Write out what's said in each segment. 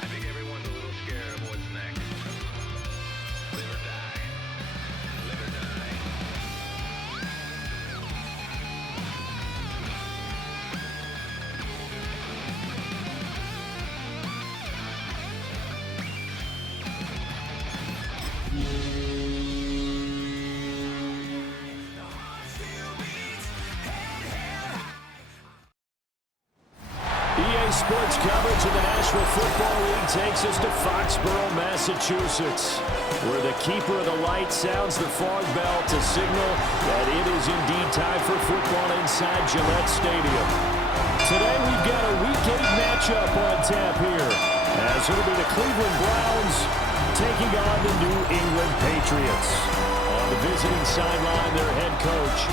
I think everyone's a little scared of what's next. Live or die. Live or die. EA Sports coverage of the National Football League takes us to Foxborough, Massachusetts, where the keeper of the light sounds the fog bell to signal that it is indeed time for football inside Gillette Stadium. Today we've got a Week 8 matchup on tap here, as it'll be the Cleveland Browns taking on the New England Patriots. On the visiting sideline, their head coach.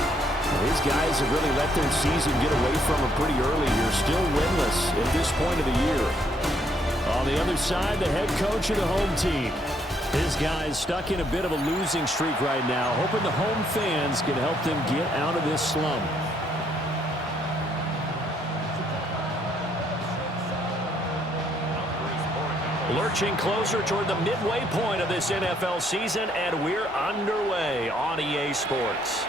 These guys have really let their season get away from them pretty early here. Still winless at this point of the year. On the other side, the head coach of the home team. His guys stuck in a bit of a losing streak right now, hoping the home fans can help them get out of this slump. Lurching closer toward the midway point of this NFL season, and we're underway on EA Sports.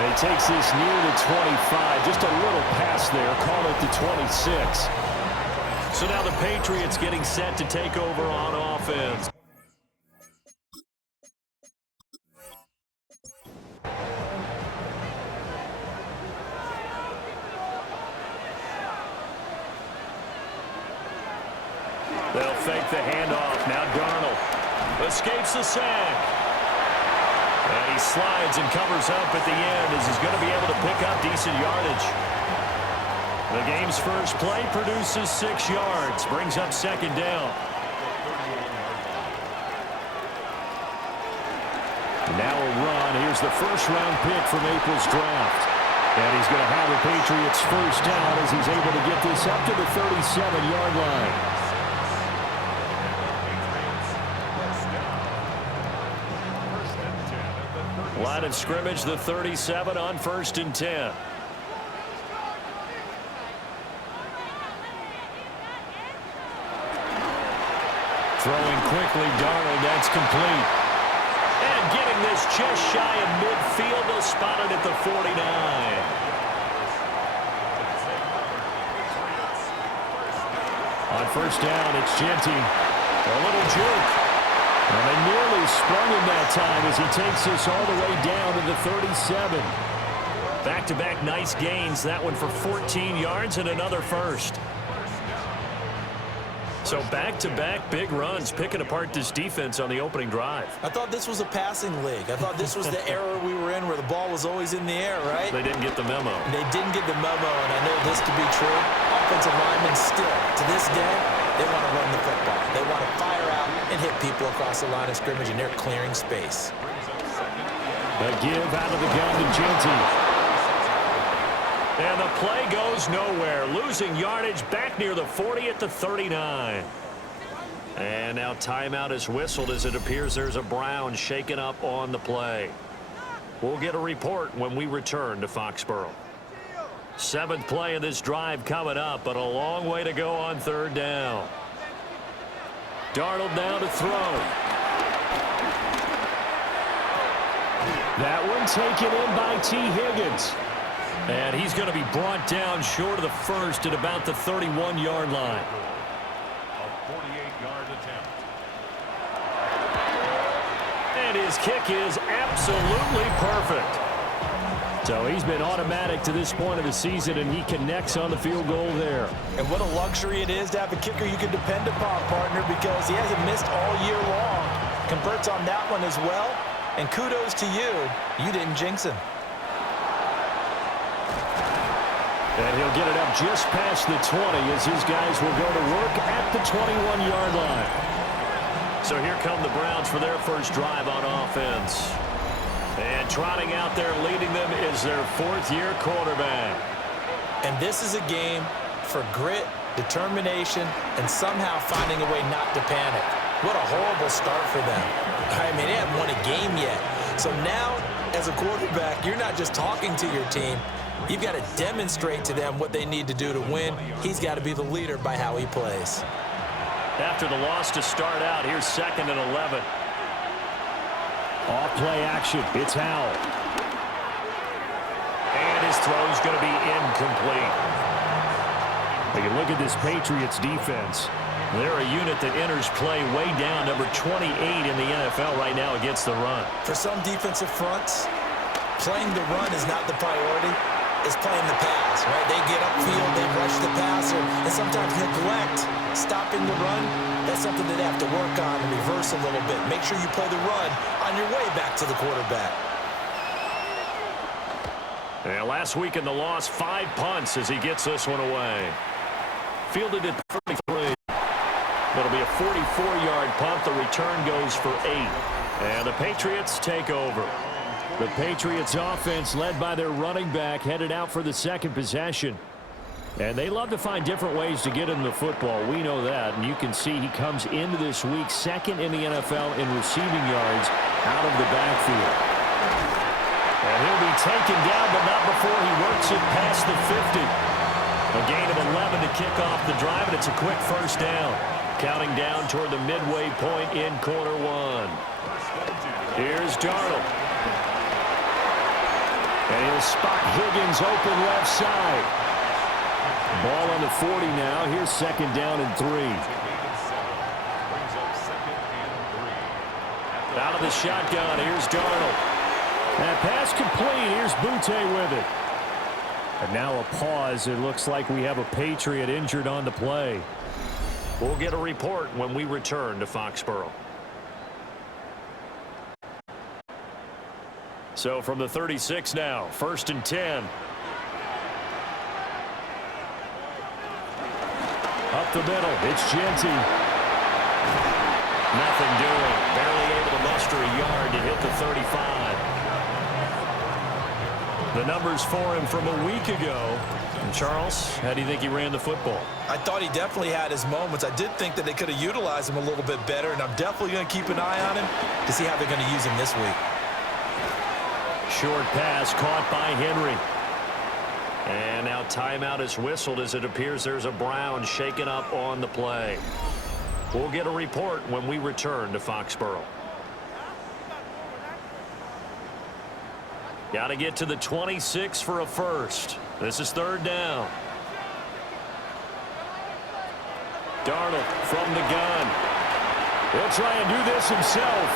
And he takes this near the 25, just a little pass there, call it the 26. So now the Patriots getting set to take over on offense. They'll fake the handoff. Now Darnold escapes the sack. And he slides and covers up at the end as he's going to be able to pick up decent yardage. The game's first play produces 6 yards, brings up second down. Now a run. Here's the first-round pick from April's draft. And he's going to have the Patriots first down as he's able to get this up to the 37-yard line. Line of scrimmage, the 37 on 1st and 10. Throwing quickly, Darnold, that's complete. And getting this just shy of midfield, they'll spot it at the 49. On first down, it's Genty. A little juke. And they nearly sprung him that time as he takes this all the way down to the 37. Back-to-back nice gains. That one for 14 yards and another first. So back-to-back big runs, picking apart this defense on the opening drive. I thought this was a passing league. I thought this was the era we were in where the ball was always in the air, right? They didn't get the memo. They didn't get the memo, and I know this to be true. Offensive linemen still, to this day, they want to run the football. They want to fire out and hit people across the line of scrimmage, and they're clearing space. A give out of the gun to Genty. And the play goes nowhere. Losing yardage back near the 40 at the 39. And now timeout is whistled as it appears there's a Brown shaken up on the play. We'll get a report when we return to Foxborough. 7th play of this drive coming up, but a long way to go on 3rd down. Darnold now to throw. That one taken in by T. Higgins. And he's going to be brought down short of the first at about the 31-yard line. A 48-yard attempt. And his kick is absolutely perfect. So he's been automatic to this point of the season, and he connects on the field goal there. And what a luxury it is to have a kicker you can depend upon, partner, because he hasn't missed all year long. Converts on that one as well. And kudos to you. You didn't jinx him. And he'll get it up just past the 20 as his guys will go to work at the 21-yard line. So here come the Browns for their first drive on offense. And trotting out there leading them is their 4th-year quarterback. And this is a game for grit, determination, and somehow finding a way not to panic. What a horrible start for them. I mean, they haven't won a game yet. So now, as a quarterback, you're not just talking to your team. You've got to demonstrate to them what they need to do to win. He's got to be the leader by how he plays. After the loss to start out, here's 2nd and 11. Off play action. It's Howell. And his throw's going to be incomplete. Take a look at this Patriots defense. They're a unit that enters play way down, number 28 in the NFL right now against the run. For some defensive fronts, playing the run is not the priority. It's playing the pass, right? They get upfield, they rush the passer, and sometimes neglect stopping the run. That's something that they have to work on and reverse a little bit. Make sure you play the run on your way back to the quarterback. And last week in the loss, 5 punts as he gets this one away. Fielded at 33. It'll be a 44-yard punt. The return goes for 8. And the Patriots take over. The Patriots offense, led by their running back, headed out for the second possession. And they love to find different ways to get him the football. We know that. And you can see he comes into this week 2nd in the NFL in receiving yards out of the backfield. And he'll be taken down, but not before he works it past the 50. A gain of 11 to kick off the drive, and it's a quick first down. Counting down toward the midway point in quarter 1. Here's Darnold. And he'll spot Higgins open left side. Ball on the 40 now. Here's 2nd down and 3. Out of the shotgun. Here's Darnold. And pass complete. Here's Butte with it. And now a pause. It looks like we have a Patriot injured on the play. We'll get a report when we return to Foxborough. So from the 36 now, 1st and 10. Up the middle, it's Genty. Nothing doing. Barely able to muster a yard to hit the 35. The numbers for him from a week ago. And Charles, how do you think he ran the football? I thought he definitely had his moments. I did think that they could have utilized him a little bit better, and I'm definitely going to keep an eye on him to see how they're going to use him this week. Short pass caught by Henry. And now timeout is whistled as it appears there's a Brown shaken up on the play. We'll get a report when we return to Foxborough. Got to get to the 26 for a first. This is 3rd down. Darnold from the gun. He'll try and do this himself.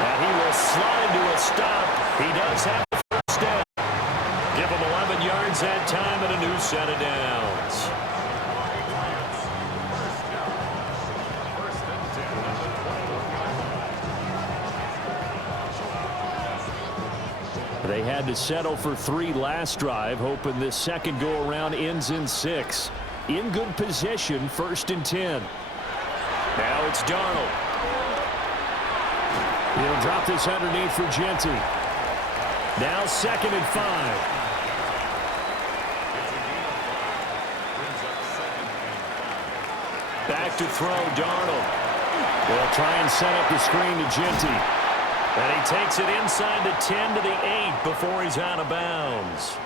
And he will slide to a stop. He does have the first down. Give him 11 yards that time and a new set of downs. They had to settle for 3 last drive, hoping this second go-around ends in 6. In good position, 1st and 10. Now it's Darnold. He'll drop this underneath for Genty. Now 2nd and 5. Back to throw, Darnold. They'll try and set up the screen to Genty. And he takes it inside the 10 to the 8 before he's out of bounds.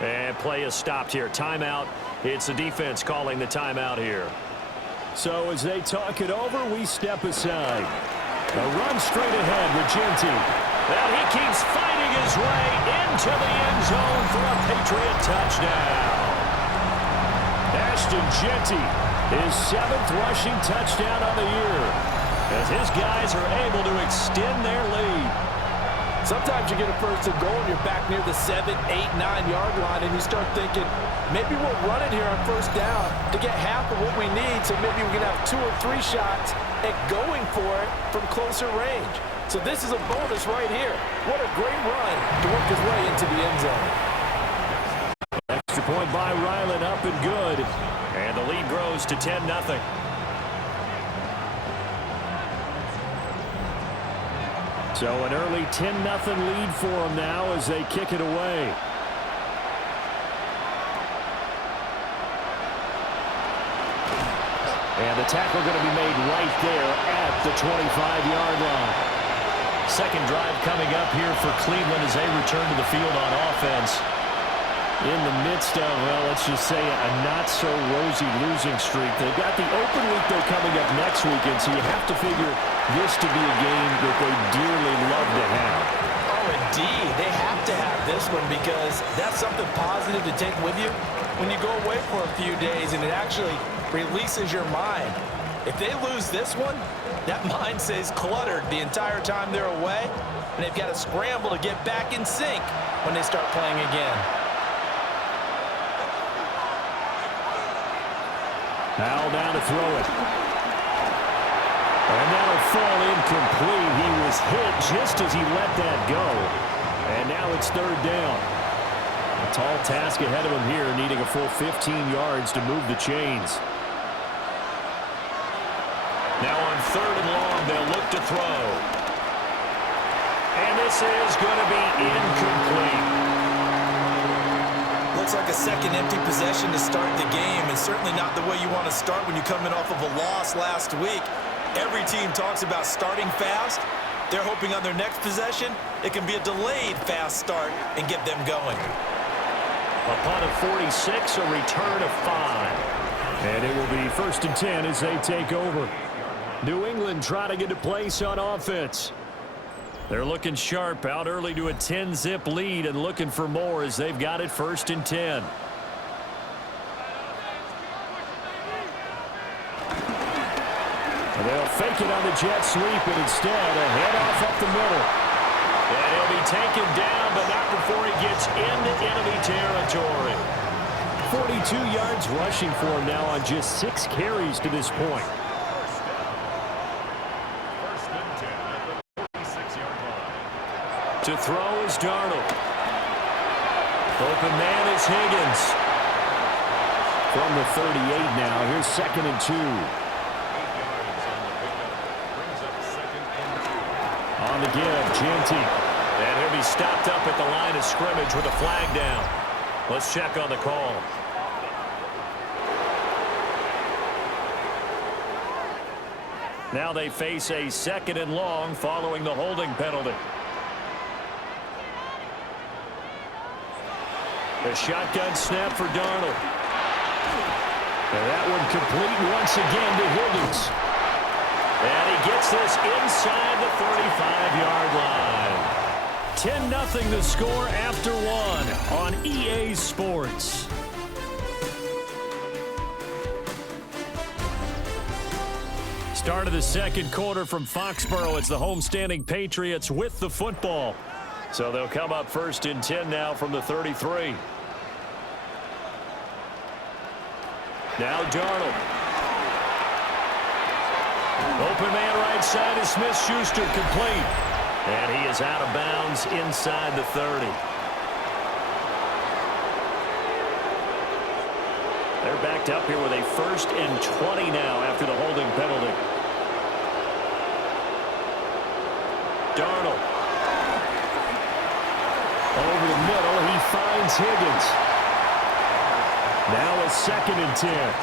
And play is stopped here. Timeout. It's the defense calling the timeout here. So as they talk it over, we step aside. A run straight ahead with Genty. And he keeps fighting his way into the end zone for a Patriot touchdown. Ashton Genty, his 7th rushing touchdown on the year, as his guys are able to extend their lead. Sometimes you get a first and goal and you're back near the 7, 8, 9-yard line, and you start thinking, maybe we'll run it here on first down to get half of what we need, so maybe we can have 2 or 3 shots at going for it from closer range. So this is a bonus right here. What a great run to work his way into the end zone. Extra point by Ryland, up and good. And the lead grows to 10-0. So an early 10-0 lead for them now as they kick it away. And the tackle going to be made right there at the 25-yard line. Second drive coming up here for Cleveland as they return to the field on offense. in the midst of, well, let's just say a not-so-rosy losing streak. They've got the open week, though, coming up next weekend, so you have to figure this to be a game that they dearly love to have. Oh, indeed. They have to have this one because that's something positive to take with you when you go away for a few days, and it actually releases your mind. If they lose this one, that mind stays cluttered the entire time they're away, and they've got to scramble to get back in sync when they start playing again. Now down to throw it. And that'll fall incomplete. He was hit just as he let that go. And now it's third down. A tall task ahead of him here, needing a full 15 yards to move the chains. Now on third and long, they'll look to throw. And this is going to be incomplete. Looks like a second empty possession to start the game, and certainly not the way you want to start when you come in off of a loss last week. Every team talks about starting fast. They're hoping on their next possession, it can be a delayed fast start and get them going. A punt of 46, a return of 5. And it will be 1st and 10 as they take over. New England trying to get a place on offense. They're looking sharp, out early to a 10-zip lead and looking for more as they've got it 1st and 10. And they'll fake it on the jet sweep, and instead a handoff up the middle. And he'll be taken down, but not before he gets into enemy territory. 42 yards rushing for him now on just 6 carries to this point. To throw is Darnold. Open man is Higgins. From the 38 now, here's 2nd and 2. On the give, Genty. And he'll be stopped up at the line of scrimmage with a flag down. Let's check on the call. Now they face a 2nd and long following the holding penalty. A shotgun snap for Darnold. And that one complete once again to Higgins. And he gets this inside the 35-yard line. 10-0 the score after 1 on EA Sports. Start of the second quarter from Foxborough. It's the homestanding Patriots with the football. So they'll come up 1st and 10 now from the 33. Now Darnold. Open man right side is Smith-Schuster, complete. And he is out of bounds inside the 30. They're backed up here with a 1st and 20 now after the holding penalty. Darnold. Over the middle, he finds Higgins. Now a 2nd and 10.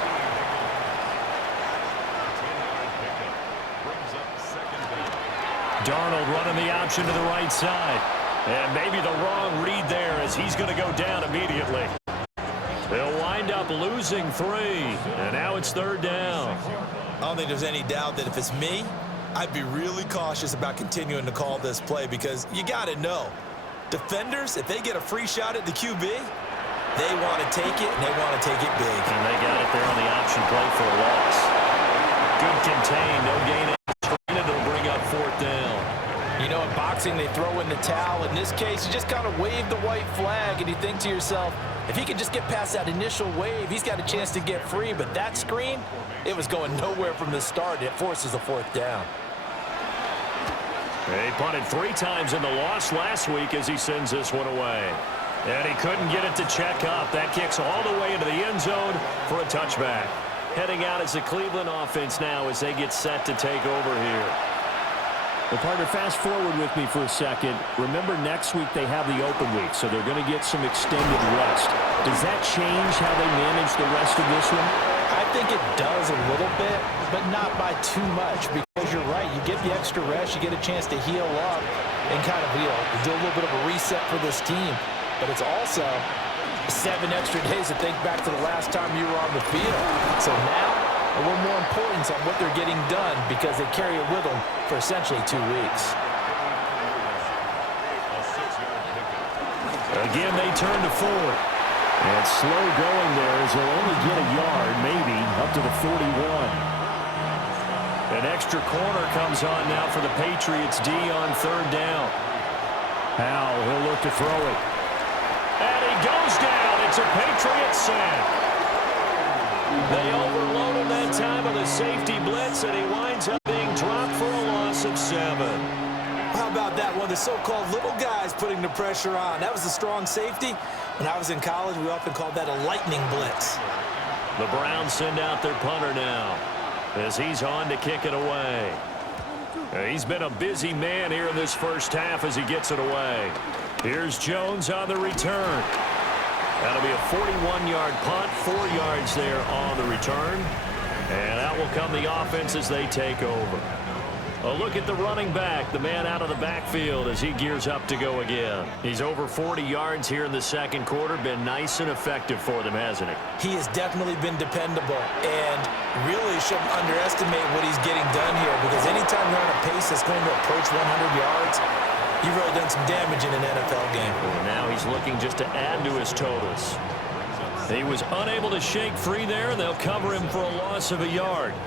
Darnold running the option to the right side. And maybe the wrong read there as he's going to go down immediately. They'll wind up losing 3. And now it's 3rd down. I don't think there's any doubt that if it's me, I'd be really cautious about continuing to call this play because you got to know. Defenders, if they get a free shot at the QB, they want to take it, and they want to take it big. And they got it there on the option play for a loss. Good contain, no gain. It'll bring up 4th down. You know, in boxing, they throw in the towel. In this case, you just kind of wave the white flag, and you think to yourself, if he can just get past that initial wave, he's got a chance to get free. But that screen, it was going nowhere from the start. It forces a 4th down. They punted 3 times in the loss last week as he sends this one away. And he couldn't get it to check up. That kicks all the way into the end zone for a touchback. Heading out as the Cleveland offense now as they get set to take over here. Well, partner, fast forward with me for a second. Remember, next week they have the open week, so they're going to get some extended rest. Does that change how they manage the rest of this one? I think it does a little bit, but not by too much, because you're right. You get the extra rest, you get a chance to heal up and kind of, do a little bit of a reset for this team. But it's also 7 extra days to think back to the last time you were on the field. So now, a little more importance on what they're getting done because they carry it with them for essentially 2 weeks. Again, they turn to Ford. And slow going there as he'll only get a yard, maybe, up to the 41. An extra corner comes on now for the Patriots D on 3rd down. Howell, he'll look to throw it. And he goes down. It's a Patriots sack. They overloaded that time with a safety blitz, and he winds up being dropped for a loss of 7. How about that? One of the so-called little guys putting the pressure on. That was a strong safety. When I was in college, we often called that a lightning blitz. The Browns send out their punter now as he's on to kick it away. He's been a busy man here in this first half as he gets it away. Here's Jones on the return. That'll be a 41-yard punt, 4 yards there on the return. And out will come the offense as they take over. A look at the running back, the man out of the backfield as he gears up to go again. He's over 40 yards here in the second quarter. Been nice and effective for them, hasn't he? He has definitely been dependable and really shouldn't underestimate what he's getting done here because anytime you're on a pace that's going to approach 100 yards, you've really done some damage in an NFL game. Well, now he's looking just to add to his totals. He was unable to shake free there, and they'll cover him for a loss of a yard.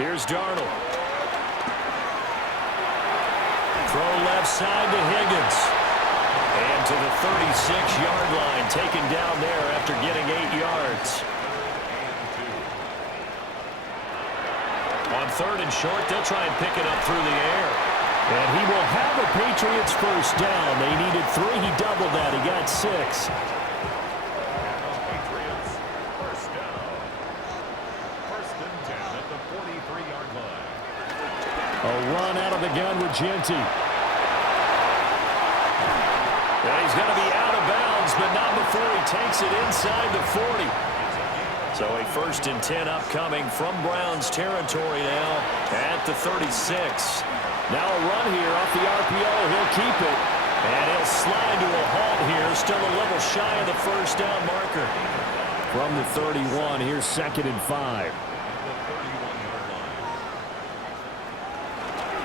Here's Darnold. Throw left side to Higgins. And to the 36-yard line, taken down there after getting 8 yards. On 3rd and short, they'll try and pick it up through the air. And he will have a Patriots first down. They needed 3. He doubled that. He got 6. A run out of the gun with Genty. Yeah, he's going to be out of bounds, but not before he takes it inside the 40. So a 1st and 10 upcoming from Browns territory now at the 36. Now a run here off the RPO. He'll keep it. And he'll slide to a halt here. Still a little shy of the first down marker. From the 31, here's 2nd and 5.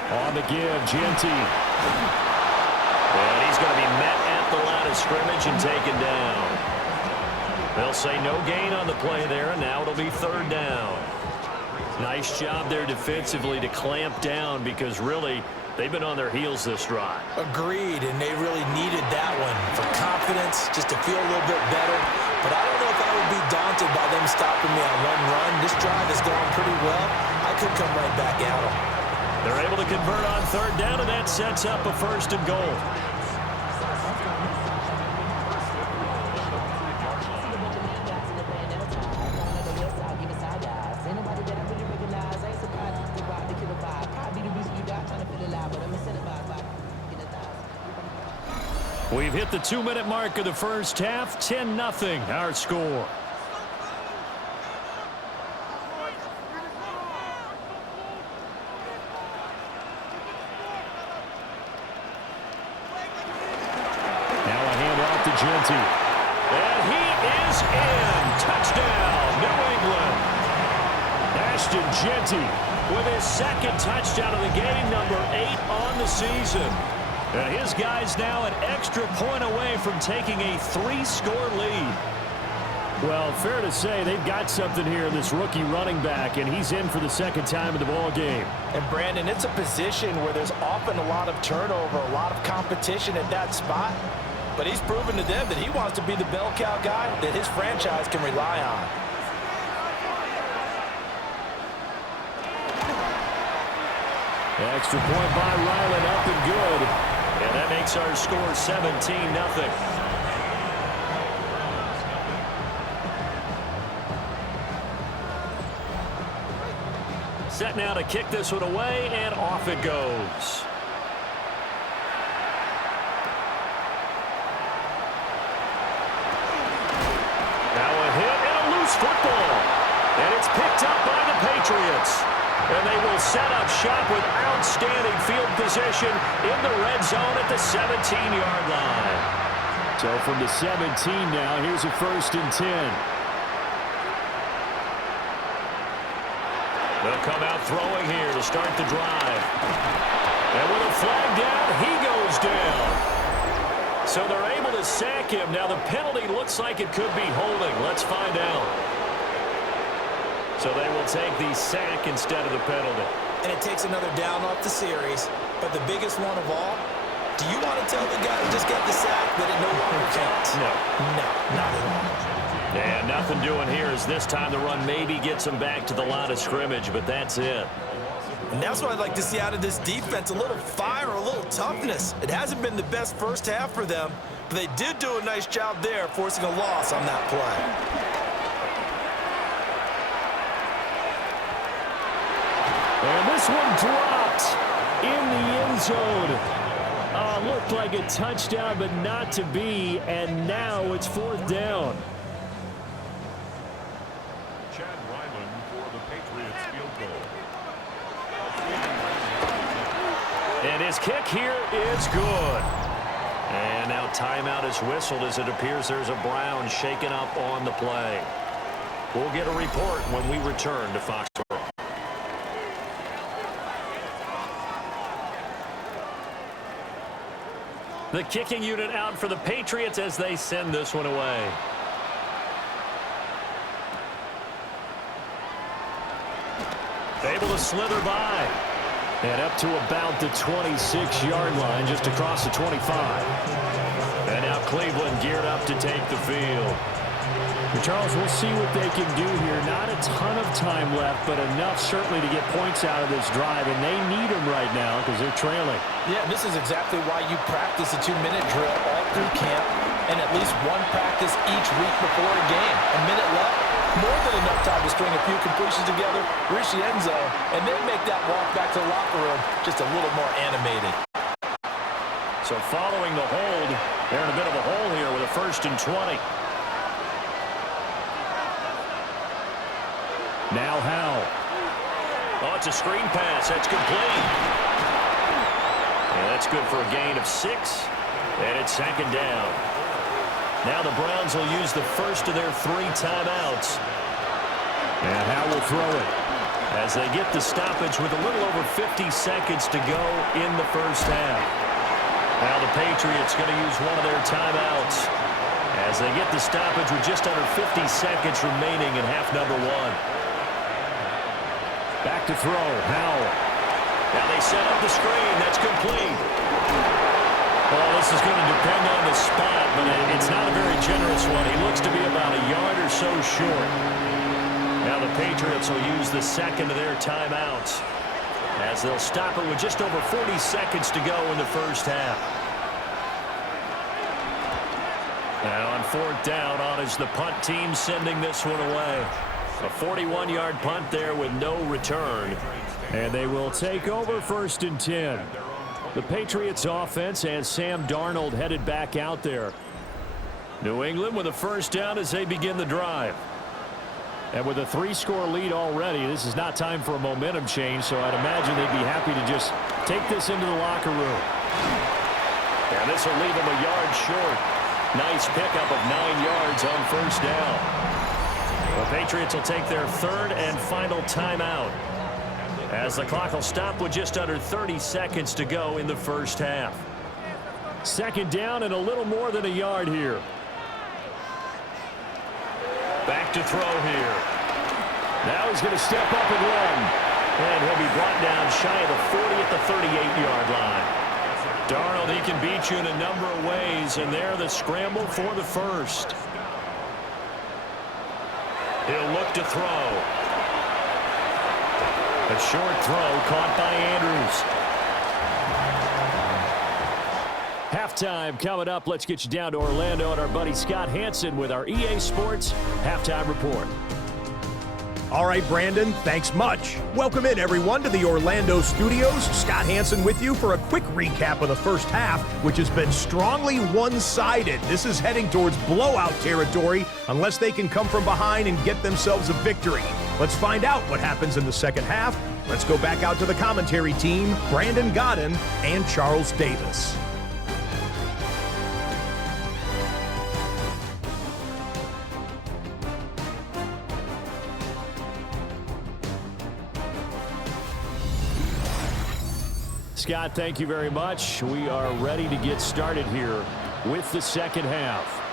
On the give, Genty. And he's going to be met at the line of scrimmage and taken down. They'll say no gain on the play there, and now it'll be 3rd down. Nice job there defensively to clamp down because really they've been on their heels this drive. Agreed, and they really needed that one for confidence, just to feel a little bit better. But I don't know if I would be daunted by them stopping me on one run. This drive has gone pretty well. I could come right back at them. They're able to convert on 3rd down, and that sets up a 1st and goal. We've hit the 2-minute mark of the first half. 10-0 our score. Genty. And he is in. Touchdown, New England. Ashton Genty with his 2nd touchdown of the game, number 8 on the season. And his guys now an extra point away from taking a 3-score lead. Well, fair to say they've got something here in this rookie running back, and he's in for the 2nd time in the ball game. And, Brandon, it's a position where there's often a lot of turnover, a lot of competition at that spot. But he's proven to them that he wants to be the bell cow guy that his franchise can rely on. Extra point by Ryland, up and good. And that makes our score 17-0. Set now to kick this one away, and off it goes. Now a hit and a loose football. And it's picked up by the Patriots. And they will set up shop with outstanding field position in the red zone at the 17-yard line. So from the 17 now, here's a 1st and 10. They'll come out throwing here to start the drive. And with a flag down, he goes down. So they're able to sack him. Now the penalty looks like it could be holding. Let's find out. So they will take the sack instead of the penalty. And it takes another down off the series. But the biggest one of all, do you want to tell the guy who just got the sack that it no longer counts? No. No, not at all. And nothing doing here as this time the run maybe gets him back to the line of scrimmage, but that's it. And that's what I'd like to see out of this defense, a little fire, a little toughness. It hasn't been the best first half for them, but they did do a nice job there forcing a loss on that play. And this one dropped in the end zone. Looked like a touchdown, but not to be, and now it's 4th down. And his kick here is good. And now timeout is whistled as it appears there's a Brown shaken up on the play. We'll get a report when we return to Foxborough. The kicking unit out for the Patriots as they send this one away. Able to slither by. And up to about the 26-yard line, just across the 25. And now Cleveland geared up to take the field. Charles, we'll see what they can do here. Not a ton of time left, but enough certainly to get points out of this drive. And they need them right now because they're trailing. Yeah, this is exactly why you practice a 2-minute drill all through camp and at least one practice each week before a game. A minute left. More than enough time to string a few completions together, reach the end zone, and then make that walk back to the locker room just a little more animated. So following the hold, they're in a bit of a hole here with a 1st and 20. Now Howell. Oh, it's a screen pass. That's complete. And that's good for a gain of 6. And it's 2nd down. Now the Browns will use the first of their 3 timeouts. And Howell will throw it as they get the stoppage with a little over 50 seconds to go in the first half. Now the Patriots going to use one of their timeouts as they get the stoppage with just under 50 seconds remaining in half number 1. Back to throw, Howell. Now they set up the screen. That's complete. Well, this is going to depend on the spot, but it's not a very generous one. He looks to be about a yard or so short. Now the Patriots will use the second of their timeouts as they'll stop it with just over 40 seconds to go in the first half. Now on 4th down, on is the punt team sending this one away. A 41-yard punt there with no return. And they will take over 1st and 10. The Patriots offense and Sam Darnold headed back out there. New England with a 1st down as they begin the drive. And with a 3-score lead already, this is not time for a momentum change, so I'd imagine they'd be happy to just take this into the locker room. And this will leave them a yard short. Nice pickup of 9 yards on 1st down. The Patriots will take their 3rd and final timeout as the clock will stop with just under 30 seconds to go in the first half. 2nd down and a little more than a yard here. Back to throw here. Now he's going to step up and run. And he'll be brought down shy of the 40 at the 38-yard line. Darnold, he can beat you in a number of ways, and there the scramble for the first. He'll look to throw. A short throw caught by Andrews. Halftime coming up. Let's get you down to Orlando and our buddy Scott Hansen with our EA Sports Halftime Report. All right, Brandon, thanks much. Welcome in, everyone, to the Orlando studios. Scott Hansen with you for a quick recap of the first half, which has been strongly one-sided. This is heading towards blowout territory unless they can come from behind and get themselves a victory. Let's find out what happens in the second half. Let's go back out to the commentary team, Brandon Godden and Charles Davis. Scott, thank you very much. We are ready to get started here with the second half.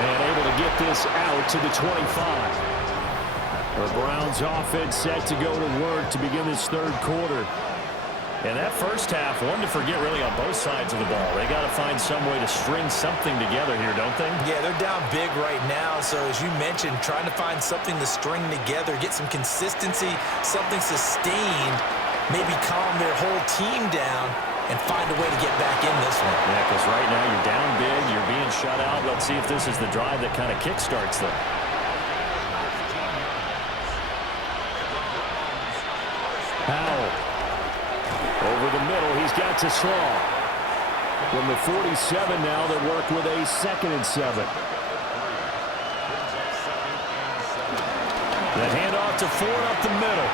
And able to get this out to the 25. The Browns offense set to go to work to begin this third quarter. And that first half, one to forget really on both sides of the ball. They got to find some way to string something together here, don't they? Yeah, they're down big right now. So as you mentioned, trying to find something to string together, get some consistency, something sustained, maybe calm their whole team down and find a way to get back in this one. Yeah, because right now you're down big, you're being shut out. Let's see if this is the drive that kind of kickstarts them. Powell. Over the middle, he's got to Slaw. From the 47 now, they work with a 2nd and 7. The handoff to Ford up the middle.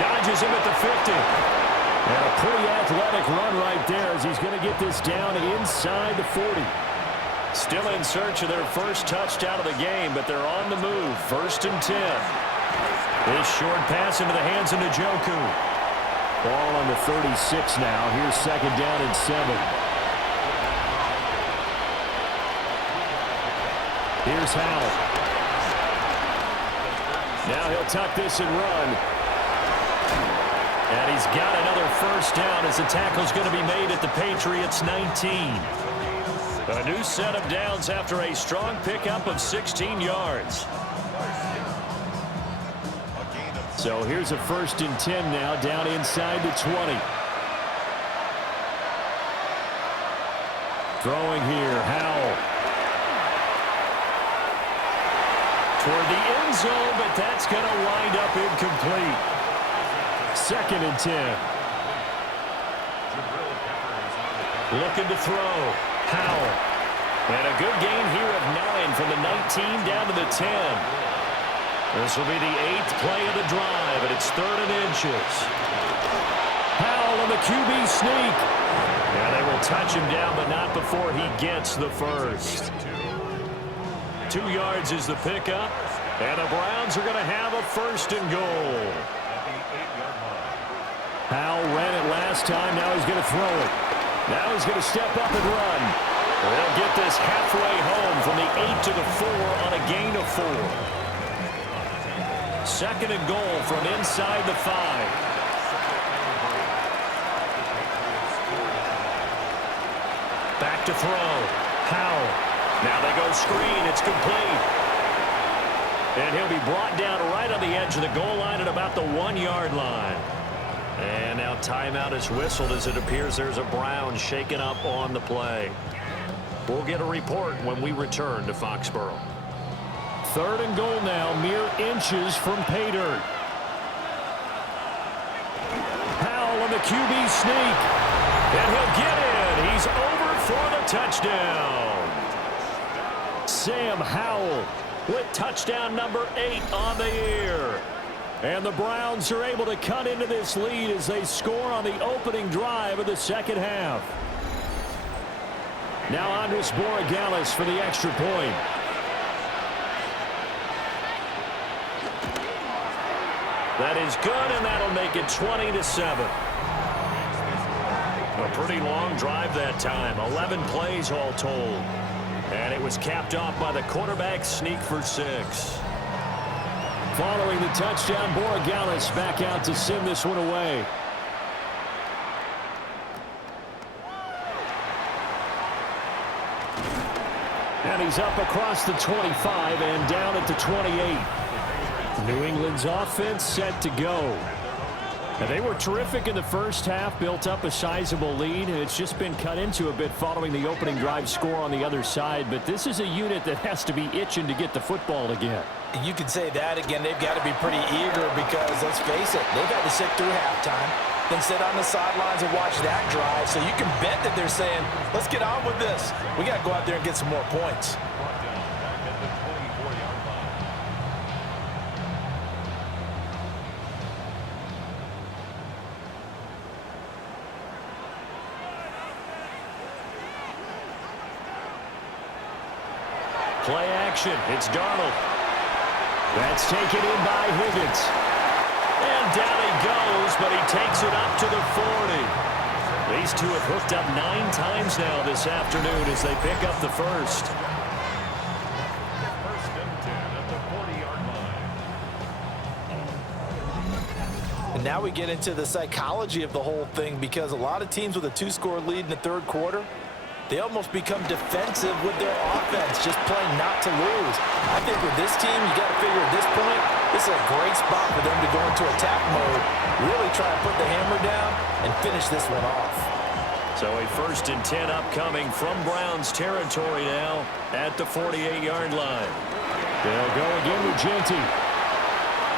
Dodges him at the 50. And a pretty athletic run right there as he's going to get this down inside the 40. Still in search of their first touchdown of the game, but they're on the move. 1st and 10. This short pass into the hands of Njoku. Ball on the 36 now. Here's 2nd down and 7. Here's Howell. Now he'll tuck this and run. And he's got another first down as the tackle's going to be made at the Patriots 19. A new set of downs after a strong pickup of 16 yards. So here's a 1st and 10 now, down inside the 20. Throwing here, Howell. Toward the end zone, but that's going to wind up incomplete. 2nd and 10. Looking to throw, Howell. And a good gain here of 9 from the 19 down to the 10. This will be the 8th play of the drive, and it's 3rd and inches. Powell on the QB sneak. Yeah, they will touch him down, but not before he gets the first. 2 yards is the pickup, and the Browns are going to have a 1st and goal. Powell ran it last time. Now he's going to throw it. Now he's going to step up and run. They'll get this halfway home from the 8 to the 4 on a gain of 4. 2nd and goal from inside the 5. Back to throw. Howell. Now they go screen. It's complete. And he'll be brought down right on the edge of the goal line at about the 1-yard line. And now timeout is whistled as it appears there's a Brown shaken up on the play. We'll get a report when we return to Foxborough. 3rd and goal now, mere inches from pay dirt. Powell on the QB sneak. And he'll get in. He's over for the touchdown. Sam Howell with touchdown number 8 on the year. And the Browns are able to cut into this lead as they score on the opening drive of the second half. Now Andres Borregales for the extra point. That is good, and that'll make it 20-7. A pretty long drive that time. 11 plays all told. And it was capped off by the quarterback sneak for 6. Following the touchdown, Borregales back out to send this one away. And he's up across the 25 and down at the 28. New England's offense set to go. And they were terrific in the first half, built up a sizable lead, and it's just been cut into a bit following the opening drive score on the other side. But this is a unit that has to be itching to get the football again. You could say that again. They've got to be pretty eager because, let's face it, they've had to sit through halftime. than sit on the sidelines and watch that drive. So you can bet that they're saying, let's get on with this. We got to go out there and get some more points. Play action. It's Darnold. That's taken in by Higgins. And down he goes, but he takes it up to the 40. These two have hooked up 9 times now this afternoon as they pick up the first. First and 10 at the 40-yard line. And now we get into the psychology of the whole thing, because a lot of teams with a 2-score lead in the third quarter, they almost become defensive with their offense, just playing not to lose. I think with this team, you got to figure at this point, this is a great spot for them to go into attack mode, really try to put the hammer down and finish this one off. So a 1st and 10 upcoming from Browns territory now at the 48-yard line. They'll go again with Genty.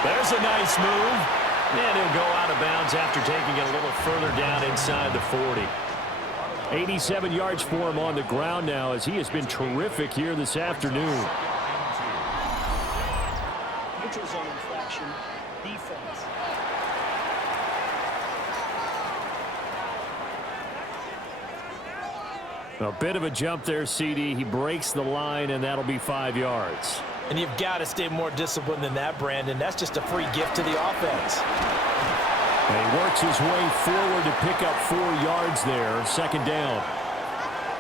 There's a nice move. And he'll go out of bounds after taking it a little further down inside the 40. 87 yards for him on the ground now, as he has been terrific here this afternoon. Neutral zone infraction, defense. A bit of a jump there, CD. He breaks the line, and that'll be 5 yards. And you've got to stay more disciplined than that, Brandon. That's just a free gift to the offense. And he works his way forward to pick up 4 yards there, 2nd down.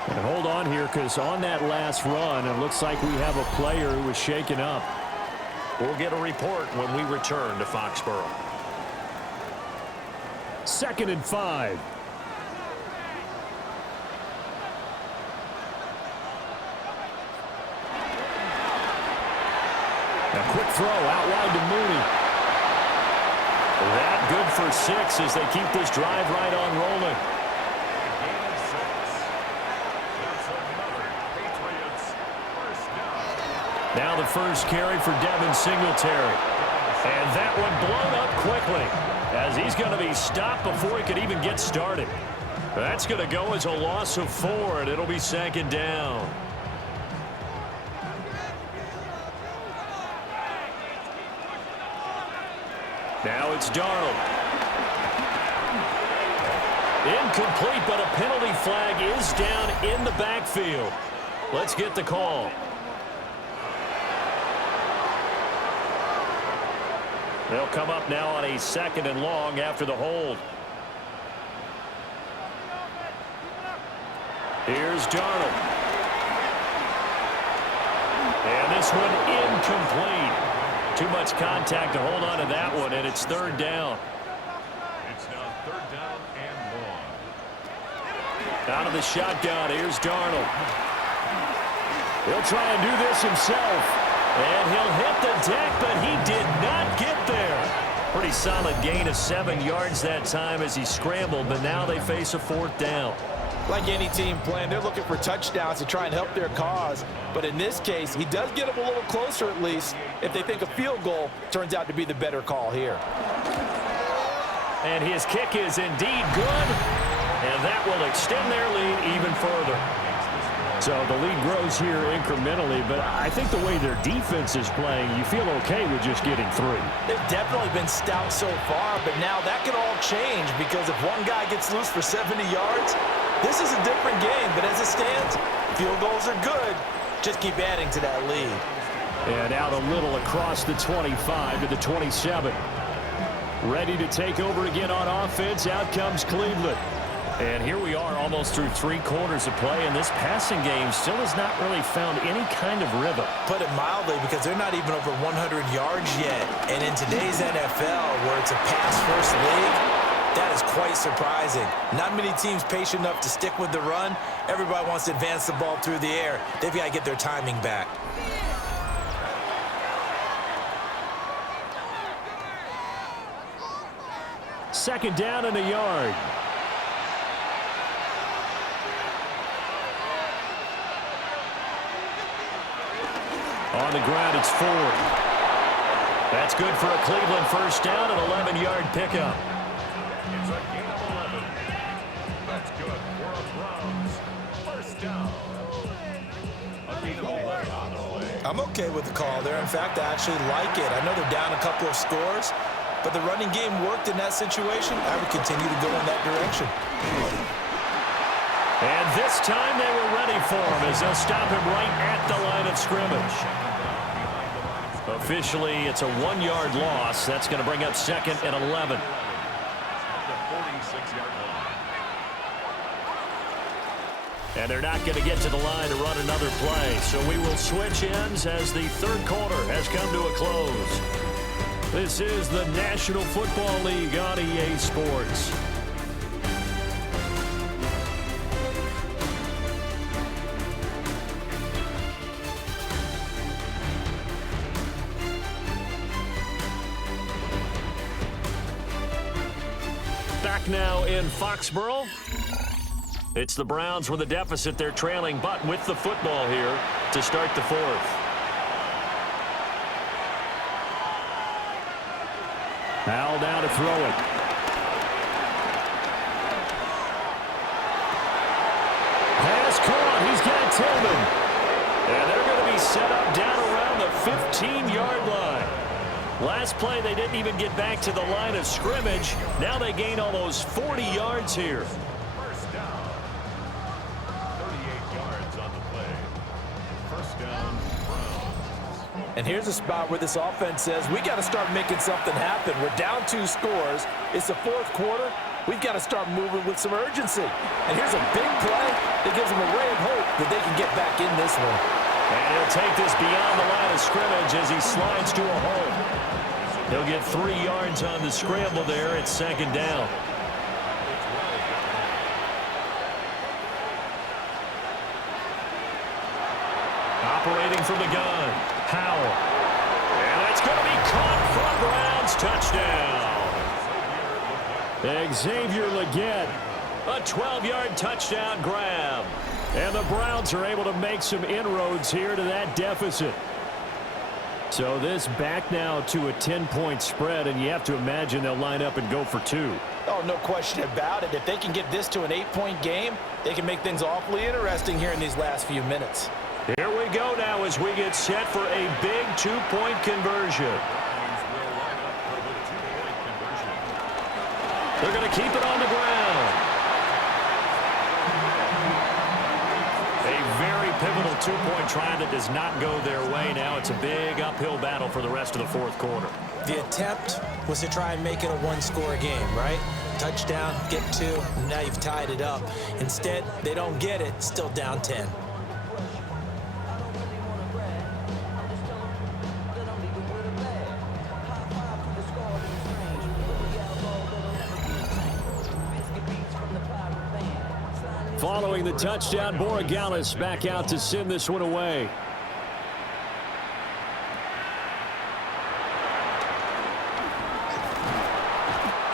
And hold on here, because on that last run, it looks like we have a player who was shaken up. We'll get a report when we return to Foxborough. 2nd and 5. A quick throw out wide to Mooney. That good for 6 as they keep this drive right on rolling. Gain of 6. That's another Patriots first down. Now the first carry for Devin Singletary. And that one blown up quickly as he's going to be stopped before he could even get started. That's going to go as a loss of 4, and it'll be 2nd down. Now it's Darnold. Incomplete, but a penalty flag is down in the backfield. Let's get the call. They'll come up now on a 2nd and long after the hold. Here's Darnold. And this one incomplete. Too much contact to hold on to that one, and it's 3rd down. It's now 3rd down and long. Out of the shotgun, here's Darnold. He'll try and do this himself. And he'll hit the deck, but he did not get there. Pretty solid gain of 7 yards that time as he scrambled, but now they face a 4th down. Like any team playing, they're looking for touchdowns to try and help their cause. But in this case, he does get them a little closer at least if they think a field goal turns out to be the better call here. And his kick is indeed good, and that will extend their lead even further. So the lead grows here incrementally, but I think the way their defense is playing, you feel okay with just getting 3. They've definitely been stout so far, but now that could all change, because if one guy gets loose for 70 yards, this is a different game. But as it stands, field goals are good. Just keep adding to that lead. And out a little across the 25 to the 27. Ready to take over again on offense. Out comes Cleveland. And here we are almost through 3 quarters of play, and this passing game still has not really found any kind of rhythm. Put it mildly, because they're not even over 100 yards yet. And in today's NFL, where it's a pass-first league, that is quite surprising. Not many teams patient enough to stick with the run. Everybody wants to advance the ball through the air. They've got to get their timing back. Second down and a yard. On the ground, it's Ford. That's good for a Cleveland first down, an 11-yard pickup. It's a gain I'm okay with the call there. In fact, I actually like it. I know they're down a couple of scores, but the running game worked in that situation. I would continue to go in that direction. And this time they were ready for him as they'll stop him right at the line of scrimmage. Officially, it's a 1-yard loss. That's going to bring up 2nd and 11. And they're not going to get to the line to run another play. So we will switch ends as the third quarter has come to a close. This is the National Football League on EA Sports. Back now in Foxborough. It's the Browns with a deficit. They're trailing, but with the football here to start the fourth. Howell down to throw it. Pass caught. He's got Tillman. And they're going to be set up down around the 15-yard line. Last play, they didn't even get back to the line of scrimmage. Now they gain almost 40 yards here. First down. 38 yards on the play. First down, Browns. And here's a spot where this offense says, we got to start making something happen. We're down 2 scores. It's the fourth quarter. We've got to start moving with some urgency. And here's a big play that gives them a ray of hope that they can get back in this one. And he'll take this beyond the line of scrimmage as he slides to a hole. He'll get 3 yards on the scramble there. It's 2nd down. Operating from the gun, Howell. And that's going to be caught from Browns. Touchdown. Xavier Legette, a 12-yard touchdown grab. And the Browns are able to make some inroads here to that deficit. So this back now to a 10-point spread, and you have to imagine they'll line up and go for 2. Oh, no question about it. If they can get this to an 8-point game, they can make things awfully interesting here in these last few minutes. Here we go now as we get set for a big 2-point conversion. They're going to keep it on the ground. A very pivotal 2-point try that does not go their way now. It's a big uphill battle for the rest of the fourth quarter. The attempt was to try and make it a 1-score game, right? Touchdown, get 2, and now you've tied it up. Instead, they don't get it, still down 10. Following the touchdown, Borregales back out to send this one away.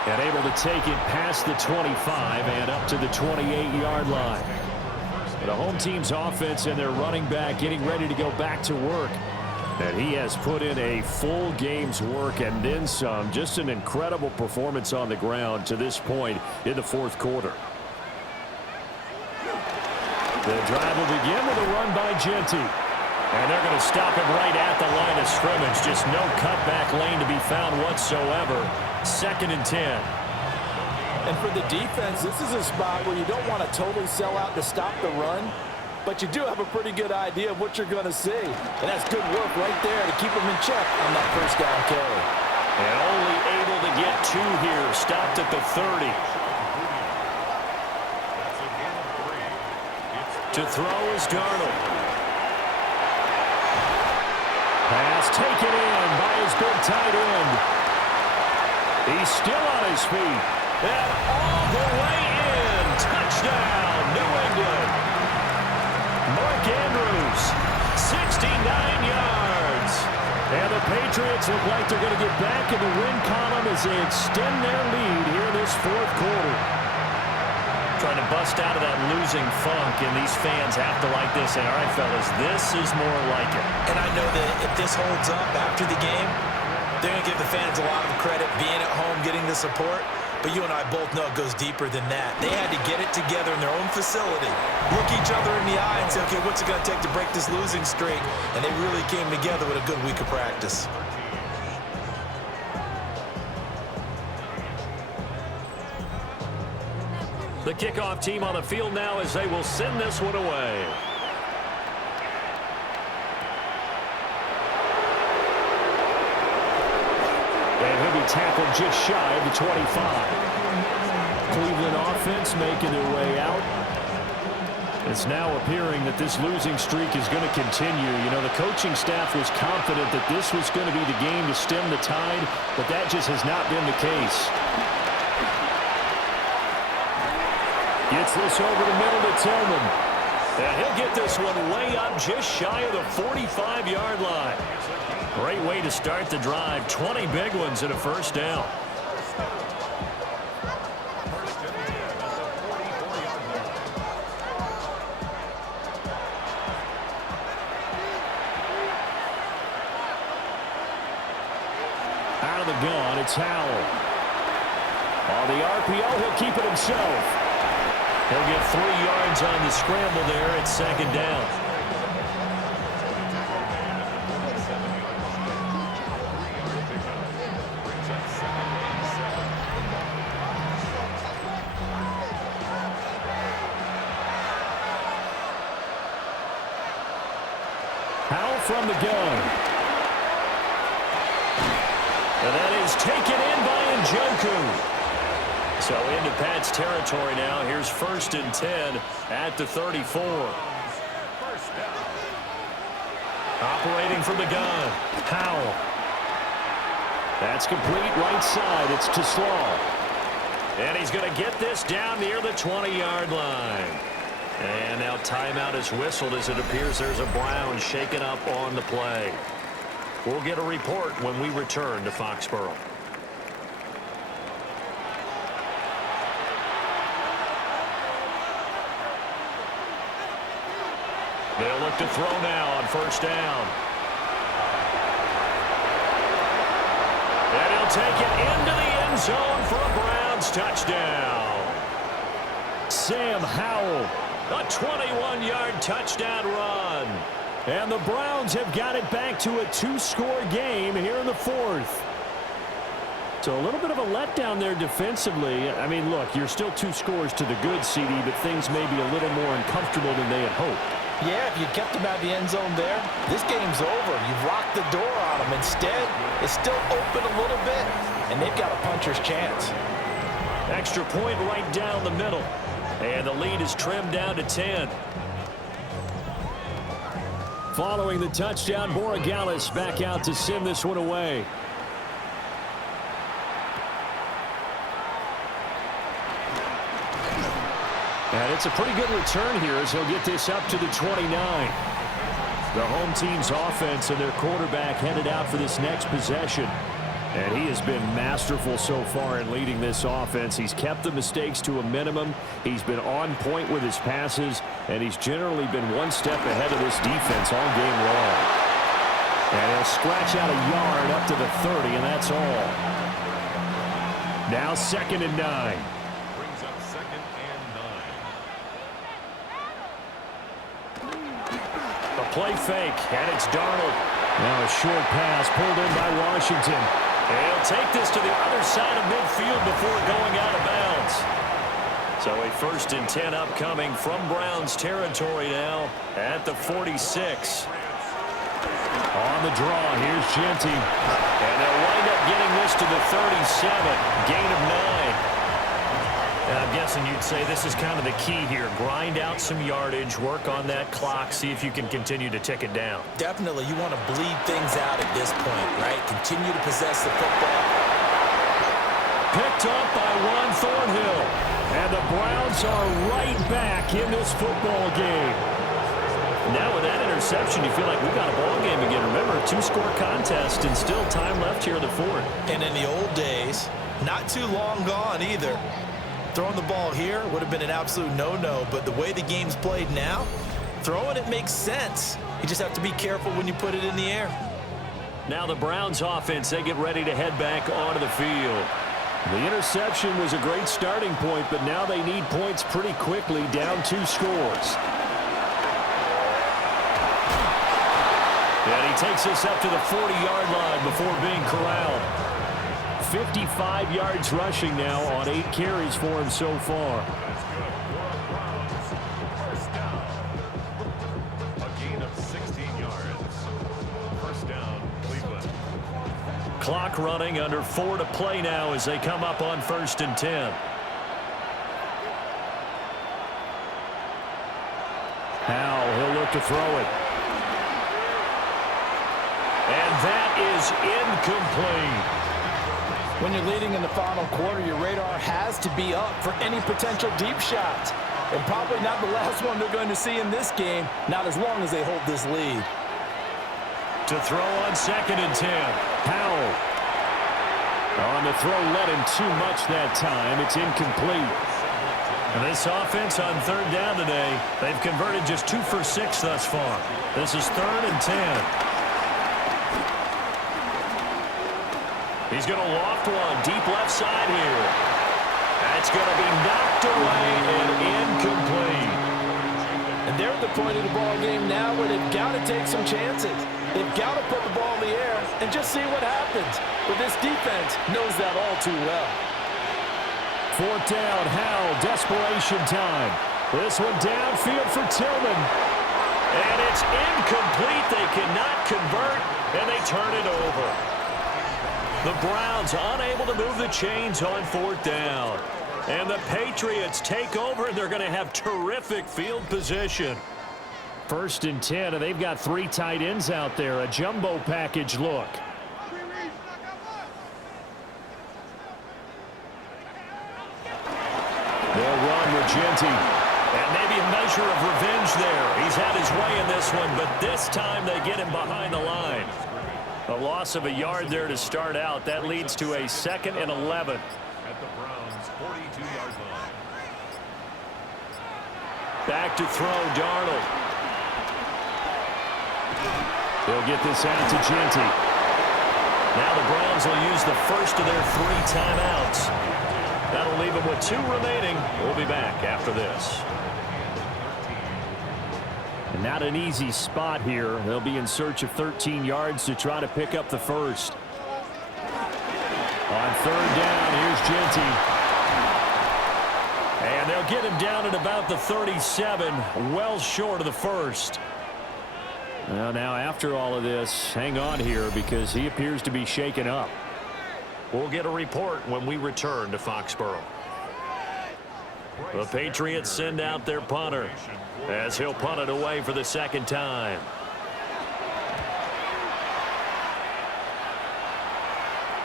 And able to take it past the 25 and up to the 28-yard line. The home team's offense and their running back getting ready to go back to work. And he has put in a full game's work and then some. Just an incredible performance on the ground to this point in the fourth quarter. The drive will begin with a run by Genty. And they're going to stop him right at the line of scrimmage. Just no cutback lane to be found whatsoever. 2nd and 10. And for the defense, this is a spot where you don't want to totally sell out to stop the run, but you do have a pretty good idea of what you're going to see. And that's good work right there to keep them in check on that first down carry. And only able to get 2 here. Stopped at the 30. To throw is Darnold. Pass taken in by his big tight end. He's still on his feet. And all the way in. Touchdown, New England. Mark Andrews, 69 yards. And the Patriots look like they're going to get back in the win column as they extend their lead here in this fourth quarter. Trying to bust out of that losing funk, and these fans have to like this. And all right, fellas, this is more like it. And I know that if this holds up after the game, they're going to give the fans a lot of credit being at home, getting the support. but you and I both know it goes deeper than that. They had to get it together in their own facility, look each other in the eye and say, okay, what's it going to take to break this losing streak? And they really came together with a good week of practice. The kickoff team on the field now as they will send this one away. And he'll be tackled just shy of the 25. Cleveland offense making their way out. It's now appearing that this losing streak is going to continue. You know, the coaching staff was confident that this was going to be the game to stem the tide, but that just has not been the case. Gets this over the middle to Tillman. And he'll get this one way up just shy of the 45-yard line. Great way to start the drive. 20 big ones and a first down. Out of the gun, it's Howell. On the RPO, he'll keep it himself. He'll get 3 yards on the scramble there at second down. Howell from the gun. And that is taken in by Njoku. So into Pat's territory now. Here's 1st and 10 at the 34. Operating from the gun. Howell. That's complete right side. It's to Slaw. And he's going to get this down near the 20-yard line. And now timeout is whistled as it appears there's a Brown shaken up on the play. We'll get a report when we return to Foxborough. They'll look to throw now on 1st down. And he'll take it into the end zone for a Browns touchdown. Sam Howell, a 21-yard touchdown run. And the Browns have got it back to a 2-score game here in the 4th. So a little bit of a letdown there defensively. I mean, look, you're still 2 scores to the good, CD, but things may be a little more uncomfortable than they had hoped. Yeah, if you kept them out of the end zone there, this game's over. You've locked the door on them. Instead, it's still open a little bit, and they've got a puncher's chance. Extra point right down the middle. And the lead is trimmed down to 10. Following the touchdown, Borregales back out to send this one away. And it's a pretty good return here as he'll get this up to the 29. The home team's offense and their quarterback headed out for this next possession. And he has been masterful so far in leading this offense. He's kept the mistakes to a minimum. He's been on point with his passes, and he's generally been one step ahead of this defense all game long. And he'll scratch out a yard up to the 30, and that's all. Now 2nd and 9. Brings up 2nd and 9. A play fake, and it's Darnold. Now a short pass pulled in by Washington. And he'll take this to the other side of midfield before going out of bounds. So a 1st and 10 upcoming from Browns territory now at the 46. On the draw, here's Genty. And they'll wind up getting this to the 37. Gain of 9. And I'm guessing you'd say this is kind of the key here. Grind out some yardage, work on that clock, see if you can continue to tick it down. Definitely, you want to bleed things out at this point, right? Continue to possess the football. Picked up by Juan Thornhill. And the Browns are right back in this football game. Now with that interception, you feel like we got a ball game again. Remember, 2-score contest and still time left here in the 4th. And in the old days, not too long gone either. Throwing the ball here would have been an absolute no-no, but the way the game's played now, throwing it makes sense. You just have to be careful when you put it in the air. Now the Browns offense, they get ready to head back onto the field. The interception was a great starting point, but now they need points pretty quickly, down 2 scores. And he takes us up to the 40-yard line before being corralled. 55 yards rushing now on 8 carries for him so far. That's good. First down. A gain of 16 yards. First down, Cleveland. Clock running, under 4 to play now as they come up on 1st and 10. Howell, he'll look to throw it. And that is incomplete. When you're leading in the final quarter, your radar has to be up for any potential deep shots. And probably not the last one they're going to see in this game, not as long as they hold this lead. To throw on 2nd and 10. Howell. On the throw, let him too much that time. It's incomplete. And this offense on 3rd down today, they've converted just 2 for 6 thus far. This is 3rd and 10. He's going to loft one deep left side here. That's going to be knocked away and incomplete. And they're at the point of the ball game now where they've got to take some chances. They've got to put the ball in the air and just see what happens. But this defense knows that all too well. 4th down, Howell, desperation time. This one downfield for Tillman. And it's incomplete. They cannot convert, and they turn it over. The Browns unable to move the chains on 4th down. And the Patriots take over, and they're going to have terrific field position. 1st and 10, and they've got 3 tight ends out there. A jumbo package look. They'll run with Genty. And maybe a measure of revenge there. He's had his way in this one, but this time they get him behind the line. A loss of a yard there to start out. That leads to a 2nd and 11. At the Browns' 42-yard line. Back to throw, Darnold. They'll get this out to Genty. Now the Browns will use the first of their 3 timeouts. That'll leave them with 2 remaining. We'll be back after this. And not an easy spot here. They'll be in search of 13 yards to try to pick up the first. On 3rd down, here's Genty. And they'll get him down at about the 37, well short of the first. Well, now after all of this, hang on here because he appears to be shaken up. We'll get a report when we return to Foxborough. The Patriots send out their punter as he'll punt it away for the 2nd time.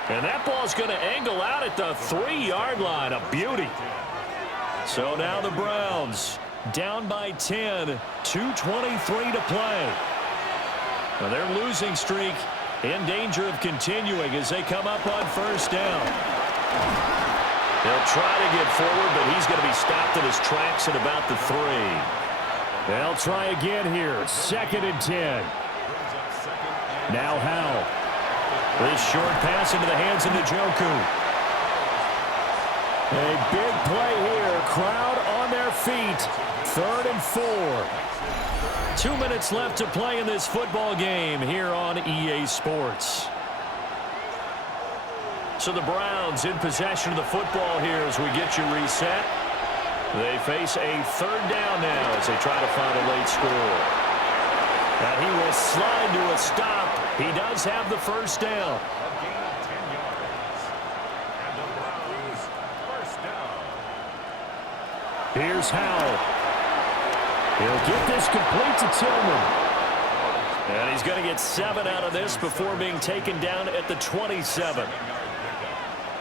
And that ball's going to angle out at the 3-yard line. A beauty. So now the Browns down by 10, 2:23 to play. Now their losing streak in danger of continuing as they come up on 1st down. They'll try to get forward, but he's going to be stopped in his tracks at about the 3. They'll try again here. 2nd and 10. Now Howell. This short pass into the hands of Njoku. A big play here. Crowd on their feet. 3rd and 4. 2 minutes left to play in this football game here on EA Sports. So the Browns in possession of the football here as we get you reset. They face a 3rd down now as they try to find a late score. And he will slide to a stop. He does have the 1st down. A gain of 10 yards. And the Browns, 1st down. Here's Howell. He'll get this complete to Tillman. And he's going to get 7 out of this before being taken down at the 27.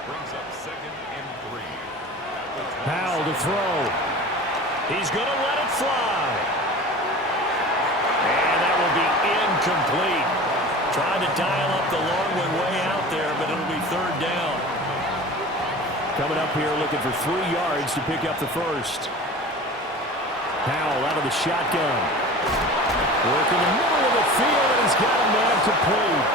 Brings up 2nd and 3. Howell to throw. He's going to let it fly. And that will be incomplete. Trying to dial up the long way out there, but it'll be 3rd down. Coming up here looking for 3 yards to pick up the first. Howell out of the shotgun. Working the middle of the field, and he's got him down complete.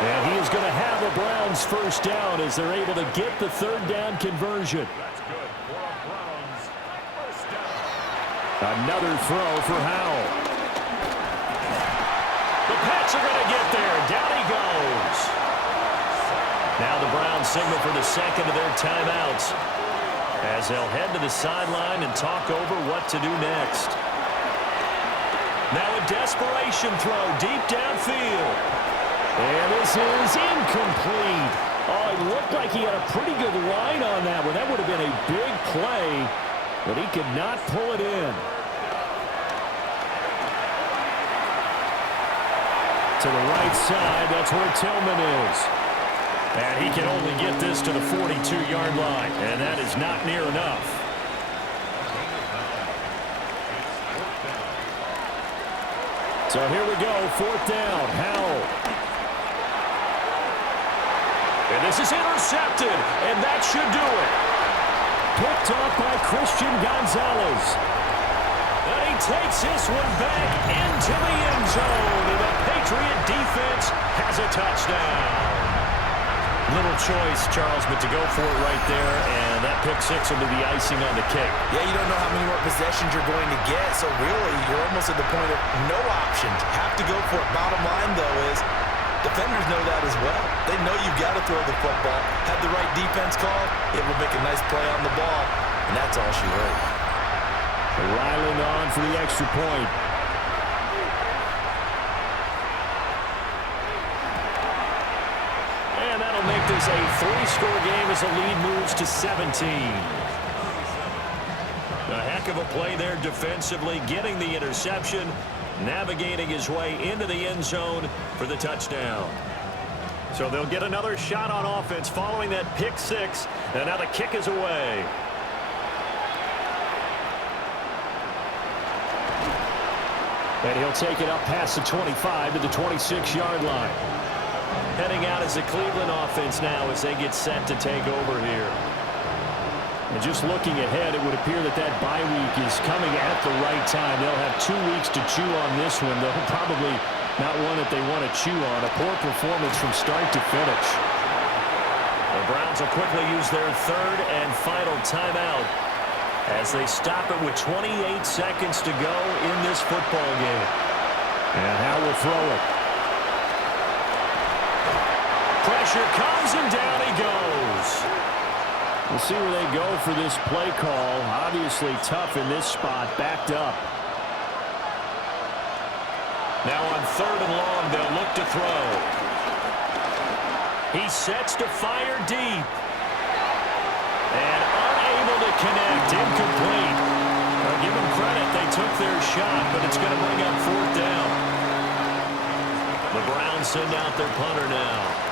And he is going to have a Browns first down as they're able to get the third down conversion. That's good for a Browns first down. Another throw for Howell. The Pats are going to get there. Down he goes. Now the Browns signal for the second of their timeouts as they'll head to the sideline and talk over what to do next. Now a desperation throw deep downfield. And this is incomplete. Oh, it looked like he had a pretty good line on that one. That would have been a big play, but he could not pull it in. To the right side, that's where Tillman is. And he can only get this to the 42-yard line, and that is not near enough. So here we go, fourth down, Howell. And this is intercepted, and that should do it. Picked up by Christian Gonzalez. And he takes this one back into the end zone, and the Patriot defense has a touchdown. Little choice, Charles, but to go for it right there, and that pick six will be the icing on the cake. Yeah, you don't know how many more possessions you're going to get, so really you're almost at the point of no options. Have to go for it. Bottom line, though, is defenders know that as well. They know you've got to throw the football. Have the right defense call, it will make a nice play on the ball, and that's all she wrote. Ryland on for the extra point. And that'll make this a three-score game as the lead moves to 17. A heck of a play there defensively, getting the interception, navigating his way into the end zone for the touchdown. So they'll get another shot on offense following that pick six, and now the kick is away. And he'll take it up past the 25 to the 26-yard line. Heading out as the Cleveland offense now as they get set to take over here. And just looking ahead, it would appear that that bye week is coming at the right time. They'll have 2 weeks to chew on this one, though probably not one that they want to chew on. A poor performance from start to finish. The Browns will quickly use their third and final timeout as they stop it with 28 seconds to go in this football game. And Howell will throw it. Pressure comes, and down he goes. We'll see where they go for this play call. Obviously tough in this spot, backed up. Now on third and long, they'll look to throw. He sets to fire deep. And unable to connect, incomplete. I'll give them credit, they took their shot, but it's going to bring up fourth down. The Browns send out their punter now.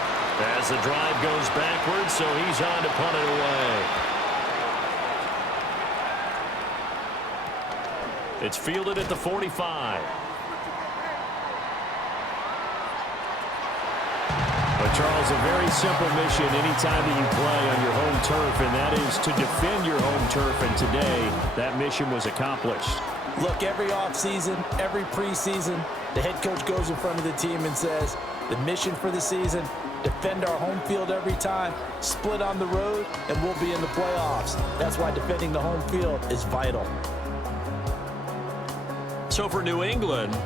As the drive goes backwards, so he's on to punt it away. It's fielded at the 45. But, Charles, a very simple mission anytime that you play on your home turf, and that is to defend your home turf, and today that mission was accomplished. Look, every offseason, every preseason, the head coach goes in front of the team and says, the mission for the season, defend our home field every time, split on the road, and we'll be in the playoffs. That's why defending the home field is vital. So for New England,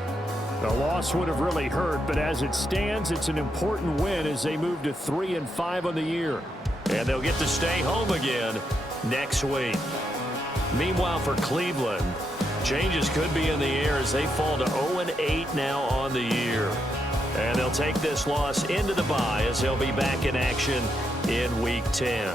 the loss would have really hurt, but as it stands, it's an important win as they move to 3-5 on the year. And they'll get to stay home again next week. Meanwhile, for Cleveland, changes could be in the air as they fall to 0-8 now on the year. And they'll take this loss into the bye as they'll be back in action in Week 10.